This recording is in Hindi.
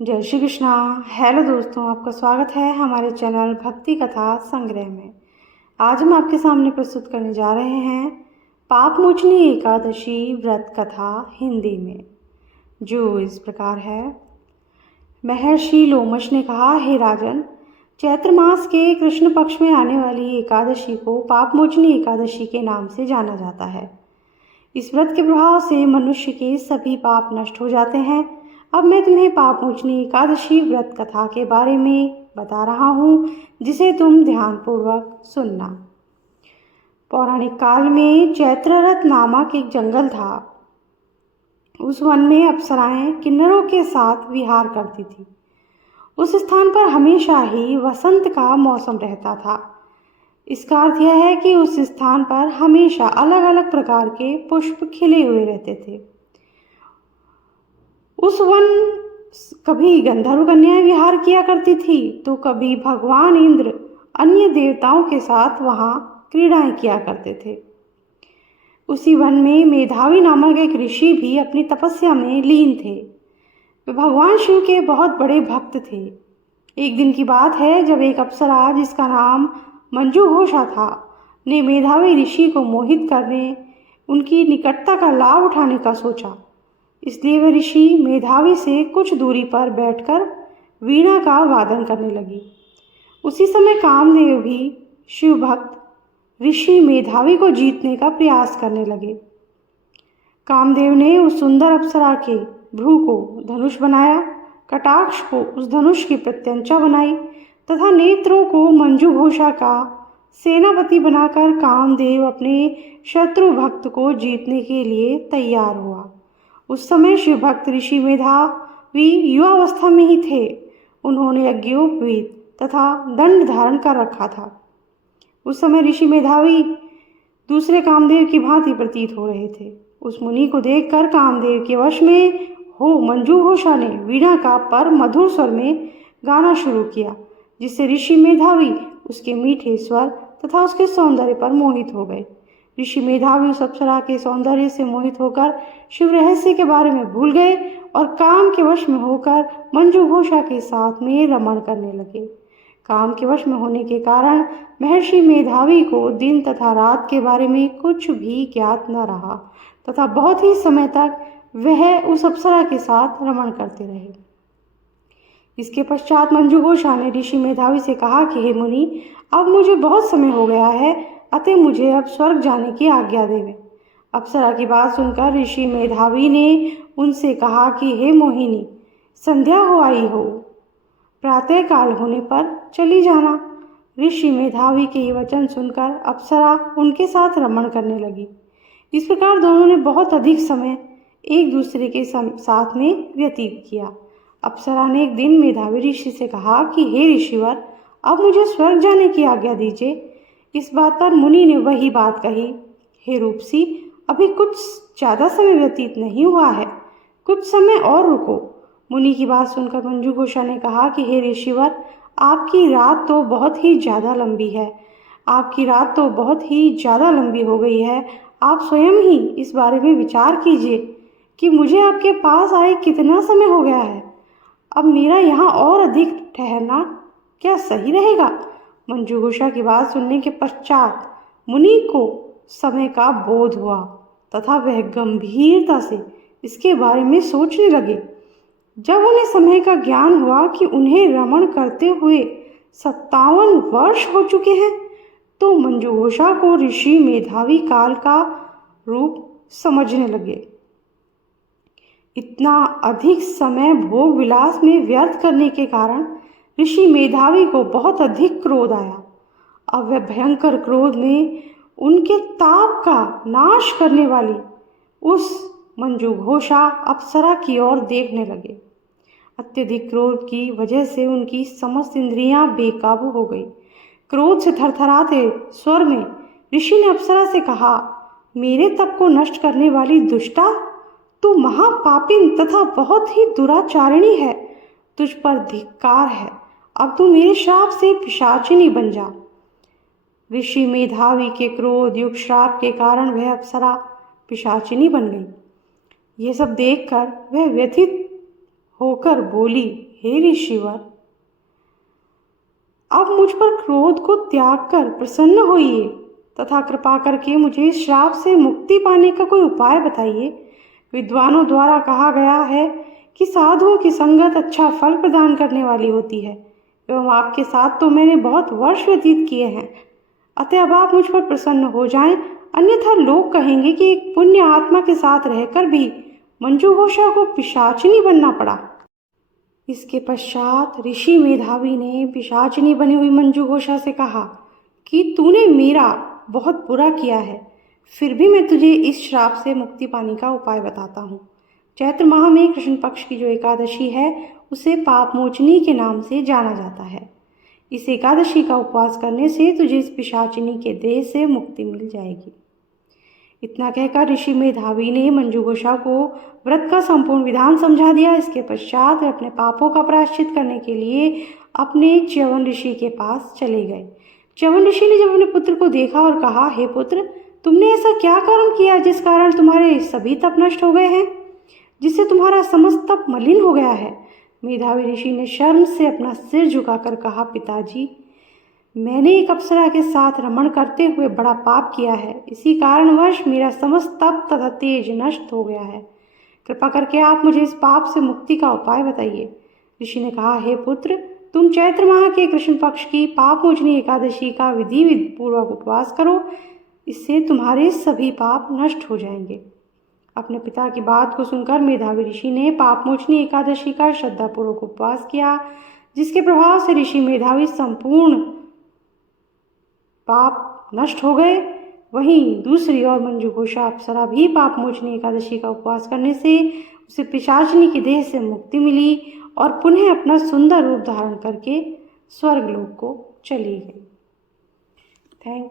जय श्री कृष्णा। हेलो दोस्तों, आपका स्वागत है हमारे चैनल भक्ति कथा संग्रह में। आज हम आपके सामने प्रस्तुत करने जा रहे हैं पाप मोचनी एकादशी व्रत कथा हिंदी में, जो इस प्रकार है। महर्षि लोमश ने कहा, हे राजन, चैत्र मास के कृष्ण पक्ष में आने वाली एकादशी को पाप मोचनी एकादशी के नाम से जाना जाता है। इस व्रत के प्रभाव से मनुष्य के सभी पाप नष्ट हो जाते हैं। अब मैं तुम्हें पाप मोचनी एकादशी व्रत कथा के बारे में बता रहा हूँ, जिसे तुम ध्यानपूर्वक सुनना। पौराणिक काल में चैत्ररथ नामक एक जंगल था। उस वन में अप्सराएं किन्नरों के साथ विहार करती थी। उस स्थान पर हमेशा ही वसंत का मौसम रहता था। इसका अर्थ यह है कि उस स्थान पर हमेशा अलग अलग प्रकार के पुष्प खिले हुए रहते थे। उस वन कभी गंधर्व कन्याएं विहार किया करती थी, तो कभी भगवान इंद्र अन्य देवताओं के साथ वहां क्रीड़ाएं किया करते थे। उसी वन में मेधावी नामक एक ऋषि भी अपनी तपस्या में लीन थे। वे भगवान शिव के बहुत बड़े भक्त थे। एक दिन की बात है, जब एक अप्सरा जिसका नाम मंजू घोषा था ने मेधावी ऋषि को मोहित करने, उनकी निकटता का लाभ उठाने का सोचा। इसलिए वह ऋषि मेधावी से कुछ दूरी पर बैठकर वीणा का वादन करने लगी। उसी समय कामदेव भी शिव भक्त ऋषि मेधावी को जीतने का प्रयास करने लगे। कामदेव ने उस सुंदर अप्सरा के भ्रू को धनुष बनाया, कटाक्ष को उस धनुष की प्रत्यंचा बनाई तथा नेत्रों को मंजू घोषा का सेनापति बनाकर कामदेव अपने शत्रु भक्त को जीतने के लिए तैयार हुआ। उस समय शिव भक्त ऋषि मेधावी युवावस्था में ही थे। उन्होंने यज्ञोपवीत तथा दंड धारण कर रखा था। उस समय ऋषि मेधावी दूसरे कामदेव की भांति प्रतीत हो रहे थे। उस मुनि को देखकर कामदेव के वश में हो मंजू घोषा ने वीणा का पर मधुर स्वर में गाना शुरू किया, जिससे ऋषि मेधावी उसके मीठे स्वर तथा उसके सौंदर्य पर मोहित हो गए। ऋषि मेधावी उस अप्सरा के सौंदर्य से मोहित होकर शिव रहस्य के बारे में भूल गए और काम के वश में होकर मंजू घोषा के साथ में रमण करने लगे। काम के वश में होने के कारण महर्षि मेधावी को दिन तथा रात के बारे में कुछ भी ज्ञात न रहा तथा बहुत ही समय तक वह उस अप्सरा के साथ रमण करते रहे। इसके पश्चात मंजू घोषा ने ऋषि मेधावी से कहा कि हे मुनि, अब मुझे बहुत समय हो गया है, अतः मुझे अब स्वर्ग जाने की आज्ञा देवें। अप्सरा की बात सुनकर ऋषि मेधावी ने उनसे कहा कि हे मोहिनी, संध्या हो आई हो, प्रातः काल होने पर चली जाना। ऋषि मेधावी के ये वचन सुनकर अप्सरा उनके साथ रमण करने लगी। इस प्रकार दोनों ने बहुत अधिक समय एक दूसरे के साथ में व्यतीत किया। अप्सरा ने एक दिन मेधावी ऋषि से कहा कि हे ऋषिवर, अब मुझे स्वर्ग जाने की आज्ञा दीजिए। इस बात पर मुनि ने वही बात कही, हे रूपसी, अभी कुछ ज़्यादा समय व्यतीत नहीं हुआ है, कुछ समय और रुको। मुनि की बात सुनकर मंजू घोषा ने कहा कि हे ऋषिवर, आपकी रात तो बहुत ही ज़्यादा लंबी है, आपकी रात तो बहुत ही ज़्यादा लंबी हो गई है। आप स्वयं ही इस बारे में विचार कीजिए कि मुझे आपके पास आए कितना समय हो गया है। अब मेरा यहाँ और अधिक ठहरना क्या सही रहेगा? मंजू घोषा की बात सुनने के पश्चात मुनि को समय का बोध हुआ तथा वह गंभीरता से इसके बारे में सोचने लगे। जब उन्हें समय का ज्ञान हुआ कि उन्हें रमण करते हुए 57 वर्ष हो चुके हैं, तो मंजू घोषा को ऋषि मेधावी काल का रूप समझने लगे। इतना अधिक समय भोग विलास में व्यर्थ करने के कारण ऋषि मेधावी को बहुत अधिक क्रोध आया। अब वह भयंकर क्रोध में उनके ताप का नाश करने वाली उस मंजू घोषा अप्सरा की ओर देखने लगे। अत्यधिक क्रोध की वजह से उनकी समस्त इंद्रियां बेकाबू हो गई। क्रोध से थरथराते स्वर में ऋषि ने अप्सरा से कहा, मेरे तप को नष्ट करने वाली दुष्टा, तू महापापिन तथा बहुत ही दुराचारिणी है, तुझ पर धिक्कार है। अब तू मेरे श्राप से पिशाचिनी बन जा। ऋषि मेधावी के क्रोध युक्त श्राप के कारण वह अप्सरा पिशाचिनी बन गई। ये सब देखकर वह व्यथित होकर बोली, हे ऋषिवर, आप मुझ पर क्रोध को त्याग कर प्रसन्न होइए तथा कृपा करके मुझे इस श्राप से मुक्ति पाने का कोई उपाय बताइए। विद्वानों द्वारा कहा गया है कि साधुओं की संगत अच्छा फल प्रदान करने वाली होती है एवं आपके साथ तो मैंने बहुत वर्ष व्यतीत किए हैं। अतः अब आप मुझ पर प्रसन्न हो जाएं, अन्यथा लोग कहेंगे कि एक पुण्य आत्मा के साथ रहकर भी मंजू घोषा को पिशाचिनी बनना पड़ा। इसके पश्चात ऋषि मेधावी ने पिशाचिनी बनी हुई मंजू घोषा से कहा कि तूने मेरा बहुत बुरा किया है, फिर भी मैं तुझे इस श्राप से मुक्ति पाने का उपाय बताता हूँ। चैत्र माह में कृष्ण पक्ष की जो एकादशी है उसे पाप मोचनी के नाम से जाना जाता है। इस एकादशी का उपवास करने से तुझे इस पिशाचिनी के देह से मुक्ति मिल जाएगी। इतना कहकर ऋषि मेधावी ने मंजू घोषा को व्रत का संपूर्ण विधान समझा दिया। इसके पश्चात वे अपने पापों का प्रायश्चित करने के लिए अपने च्यवन ऋषि के पास चले गए। च्यवन ऋषि ने जब अपने पुत्र को देखा और कहा, हे पुत्र, तुमने ऐसा क्या कर्म किया जिस कारण तुम्हारे सभी तप नष्ट हो गए हैं, जिससे तुम्हारा समस्त तप मलिन हो गया है। मेधावी ऋषि ने शर्म से अपना सिर झुकाकर कहा, पिताजी, मैंने एक अप्सरा के साथ रमण करते हुए बड़ा पाप किया है। इसी कारणवश मेरा समस्त तप तथा तेज नष्ट हो गया है। कृपा करके आप मुझे इस पाप से मुक्ति का उपाय बताइए। ऋषि ने कहा, हे पुत्र, तुम चैत्र माह के कृष्ण पक्ष की पाप मोचनी एकादशी का विधि पूर्वक उपवास करो, इससे तुम्हारे सभी पाप नष्ट हो जाएंगे। अपने पिता की बात को सुनकर मेधावी ऋषि ने पाप मोचनी एकादशी का श्रद्धापूर्वक उपवास किया, जिसके प्रभाव से ऋषि मेधावी संपूर्ण पाप नष्ट हो गए। वहीं दूसरी ओर मंजू घोषा अप्सरा भी पाप मोचनी एकादशी का उपवास करने से उसे पिशाचिनी की देह से मुक्ति मिली और पुनः अपना सुंदर रूप धारण करके स्वर्गलोक को चली गई। Thank you.